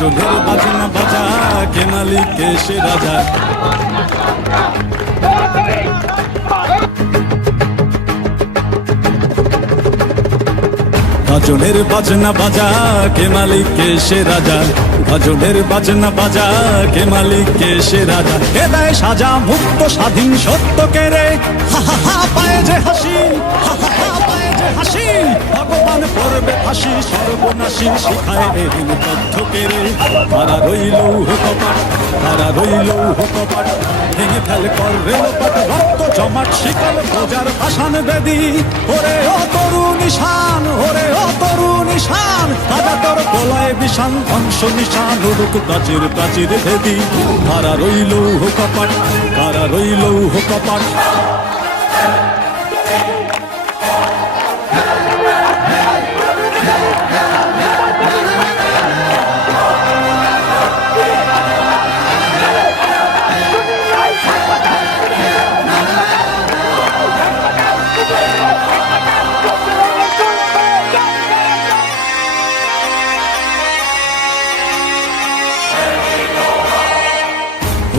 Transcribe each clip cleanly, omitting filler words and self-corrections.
গাজনের বাজনা বাজা, কে মালিক কে সে রাজা। গাজনের বাজনা বাজা, কে মালিক কে সে রাজা। গাজনের বাজনা বাজা, কে মালিক কে সে রাজা। কে দেয় সাজা মুক্ত স্বাধীন সত্য কে রে, হা হা হা পায়ে যে হাসি, হা হা হা পায়ে যে হাসি। ভগবান করবে ফাঁসি সর্বনাশী, শিখায় এহীন তথ্য কে রে। তারা রইল কপাট, তারা রইল কপাট, ভেঙে ফেল কর রেলপাট। রক্ত জমাট শিকল প্রজার পাষাণ বেদী, ওরে ও তরু নিশান, ওরে ও তরু নিশান। তারা তোর গলায় বিশাল ধ্বংস নিশান, উড়ুক প্রাচীর প্রাচীর ভেদি। কারা রইল কপাট, কারা রইল কপাট।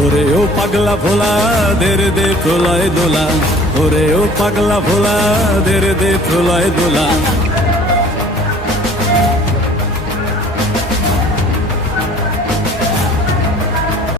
ওরে ও পাগলা ভোলা, দের দে প্রলয় দোলা। ওরে ও পাগলা ভোলা, দের দে প্রলয় দোলা।